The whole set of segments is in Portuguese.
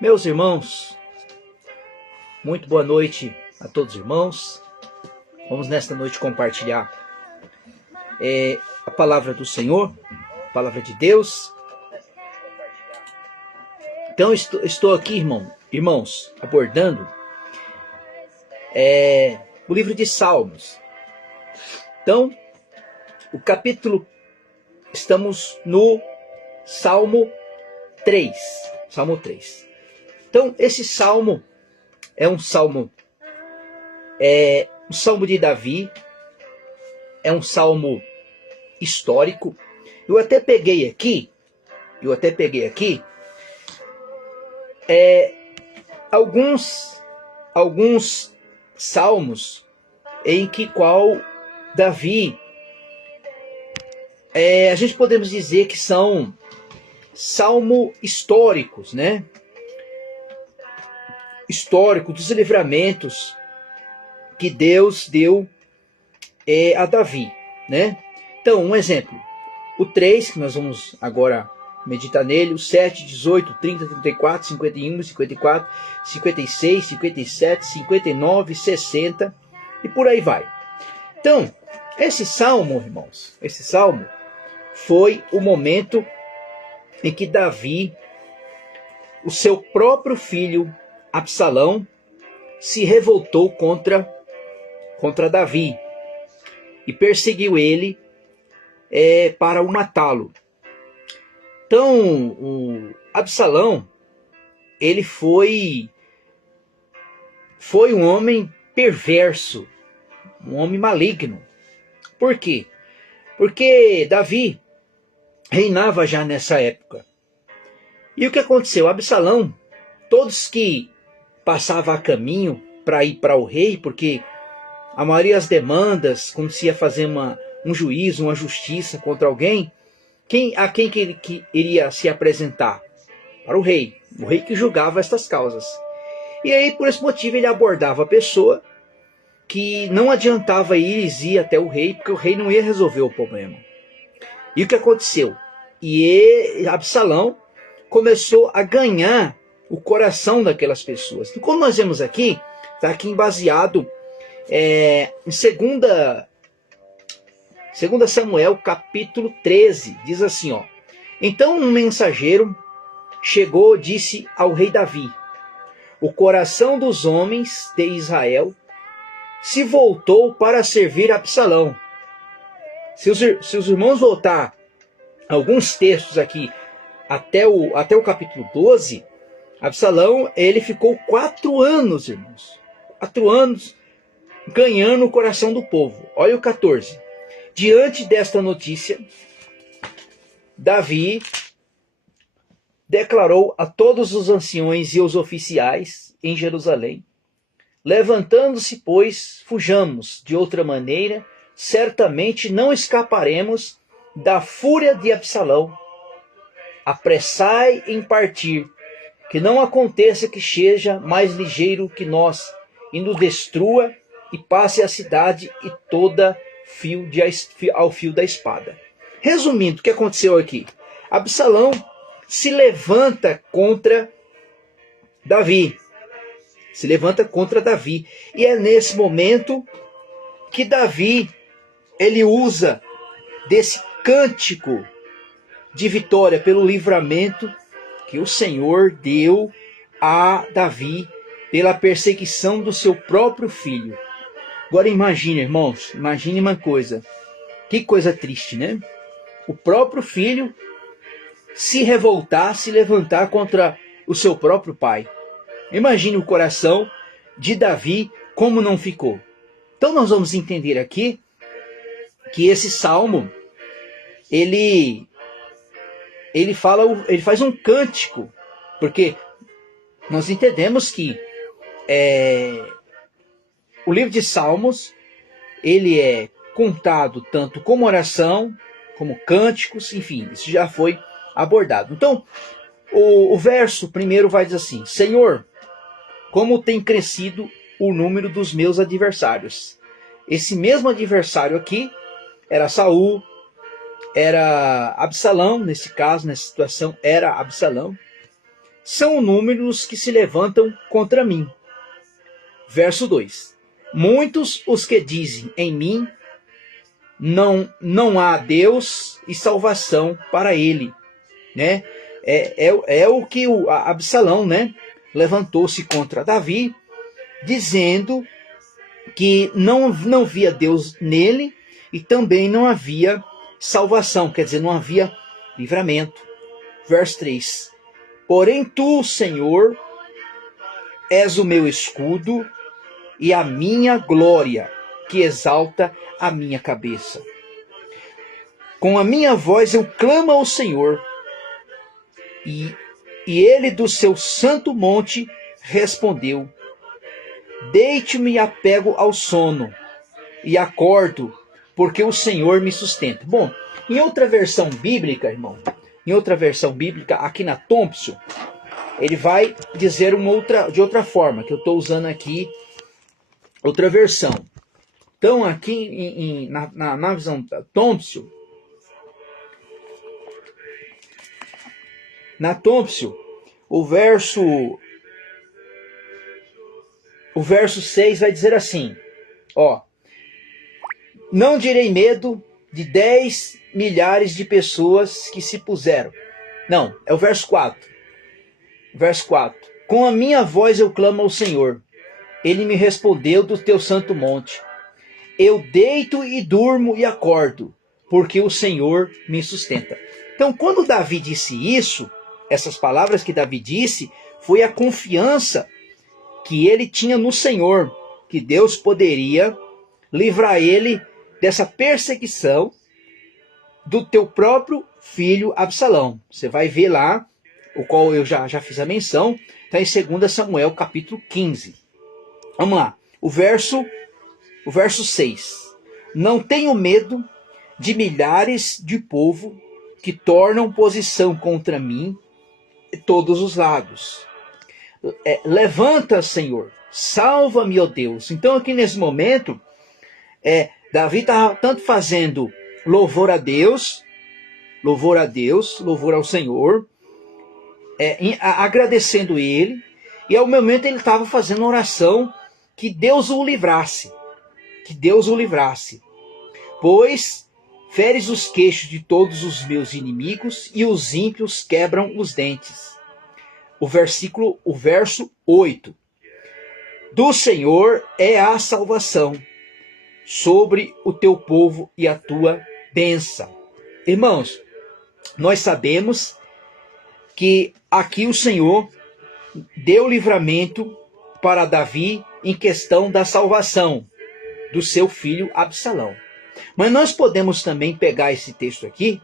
Meus irmãos, muito boa noite a todos os irmãos. Vamos nesta noite compartilhar a palavra do Senhor, a palavra de Deus. Então estou aqui, irmãos, abordando o livro de Salmos. Então, estamos no Salmo 3. Salmo 3. Então, esse salmo é um salmo de Davi, é um salmo histórico. Eu até peguei aqui alguns salmos em que qual Davi, a gente podemos dizer que são salmos históricos, né? Histórico dos livramentos que Deus deu a Davi, né? Então, um exemplo, o 3, que nós vamos agora meditar nele, o 7, 18, 30, 34, 51, 54, 56, 57, 59, 60 e por aí vai. Então, esse salmo, irmãos, foi o momento em que Davi, o seu próprio filho Absalão, se revoltou contra Davi e perseguiu ele para o matá-lo. Então, o Absalão, ele foi um homem perverso, um homem maligno. Por quê? Porque Davi reinava já nessa época. E o que aconteceu? Absalão, todos que passavam a caminho para ir para o rei, porque a maioria das demandas, quando se ia fazer um juízo, uma justiça contra alguém, a quem que ele iria se apresentar? Para o rei que julgava estas causas. E aí, por esse motivo, ele abordava a pessoa que não adiantava ir até o rei, porque o rei não ia resolver o problema. E o que aconteceu? E Absalão começou a ganhar o coração daquelas pessoas. Então, como nós vemos aqui, está aqui baseado em 2 Samuel, capítulo 13, diz assim, ó: Então um mensageiro chegou e disse ao rei Davi: O coração dos homens de Israel se voltou para servir Absalão. Se os irmãos voltar alguns textos aqui até o capítulo 12, Absalão, ele ficou 4 anos, irmãos. 4 anos ganhando o coração do povo. Olha o 14. Diante desta notícia, Davi declarou a todos os anciões e os oficiais em Jerusalém: Levantando-se, pois, fujamos, de outra maneira, certamente não escaparemos da fúria de Absalão. Apressai em partir, que não aconteça que seja mais ligeiro que nós, e nos destrua e passe a cidade e toda ao fio da espada. Resumindo, o que aconteceu aqui? Absalão se levanta contra Davi. E é nesse momento que Davi, ele usa desse cântico de vitória pelo livramento que o Senhor deu a Davi pela perseguição do seu próprio filho. Agora imagine, irmãos, imagine uma coisa. Que coisa triste, né? O próprio filho se levantar contra o seu próprio pai. Imagine o coração de Davi como não ficou. Então nós vamos entender aqui que esse salmo, ele faz um cântico, porque nós entendemos que o livro de Salmos, ele é contado tanto como oração, como cânticos, enfim, isso já foi abordado. Então, o verso primeiro vai dizer assim: Senhor, como tem crescido o número dos meus adversários. Esse mesmo adversário aqui era Saul, era Absalão, nesse caso, nessa situação, era Absalão. são o número dos que se levantam contra mim. Verso 2. Muitos os que dizem em mim, não há Deus e salvação para ele. Né? É o que Absalão, né, levantou-se contra Davi, dizendo que não via Deus nele e também não havia salvação, quer dizer, não havia livramento. Verso 3. Porém tu, Senhor, és o meu escudo e a minha glória, que exalta a minha cabeça. Com a minha voz eu clamo ao Senhor, e ele do seu santo monte respondeu. Deite-me e apego ao sono, e acordo, porque o Senhor me sustenta. Bom, em outra versão bíblica, irmão, aqui na Thompson, ele vai dizer de outra forma, que eu estou usando aqui outra versão. Então, aqui na visão da Thompson, o verso 6 vai dizer assim, ó, não direi medo de 10 milhares de pessoas que se puseram. Não, é o verso 4. Verso 4. Com a minha voz eu clamo ao Senhor. Ele me respondeu do teu santo monte. Eu deito e durmo e acordo, porque o Senhor me sustenta. Então, quando Davi disse isso, essas palavras que Davi disse, foi a confiança que ele tinha no Senhor, que Deus poderia livrar ele dessa perseguição do teu próprio filho Absalão. Você vai ver lá, o qual eu já fiz a menção, está em 2 Samuel capítulo 15. Vamos lá, o verso 6. Não tenho medo de milhares de povo que tornam posição contra mim de todos os lados. Levanta, Senhor, salva-me, ó Deus. Então aqui nesse momento, Davi está tanto fazendo louvor a Deus, louvor ao Senhor, agradecendo ele, e ao momento ele estava fazendo oração que Deus o livrasse, pois feres os queixos de todos os meus inimigos e os ímpios quebram os dentes. O verso 8. Do Senhor é a salvação sobre o teu povo e a tua bênção. Irmãos, nós sabemos que aqui o Senhor deu livramento para Davi em questão da salvação do seu filho Absalão. Mas nós podemos também pegar esse texto aqui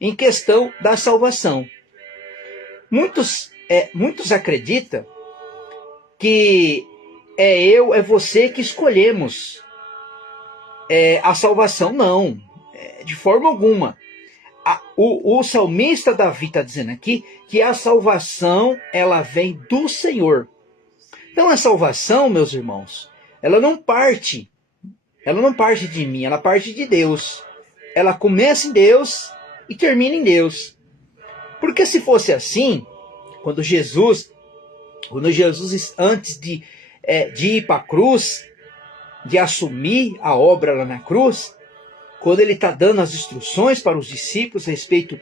em questão da salvação. Muitos acreditam que é você que escolhemos a salvação. Não, de forma alguma. O salmista Davi está dizendo aqui que a salvação ela vem do Senhor. Então a salvação, meus irmãos, ela não parte de mim, ela parte de Deus. Ela começa em Deus e termina em Deus. Porque se fosse assim, quando Jesus antes de ir para a cruz, de assumir a obra lá na cruz, quando ele está dando as instruções para os discípulos a respeito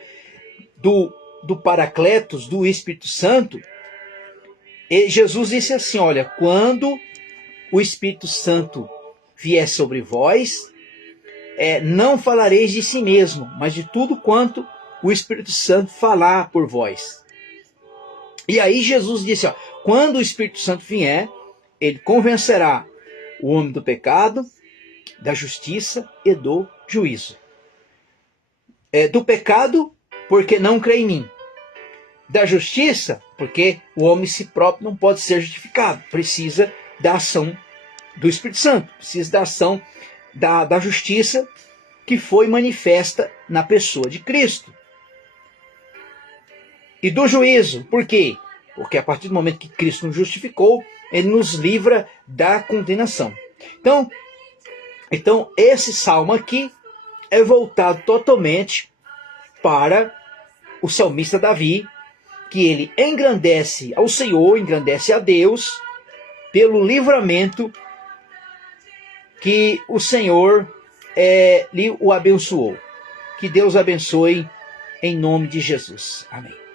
do Paracletos, do Espírito Santo, Jesus disse assim, olha, quando o Espírito Santo vier sobre vós, não falareis de si mesmo, mas de tudo quanto o Espírito Santo falar por vós. E aí Jesus disse, ó, quando o Espírito Santo vier, ele convencerá o homem do pecado, da justiça e do juízo. Do pecado, porque não crê em mim. Da justiça, porque o homem si próprio não pode ser justificado. Precisa da ação do Espírito Santo. Precisa da ação da justiça que foi manifesta na pessoa de Cristo. E do juízo. Por quê? Porque a partir do momento que Cristo nos justificou, ele nos livra da condenação. Então esse salmo aqui é voltado totalmente para o salmista Davi, que ele engrandece ao Senhor, engrandece a Deus, pelo livramento que o Senhor lhe o abençoou. Que Deus abençoe em nome de Jesus. Amém.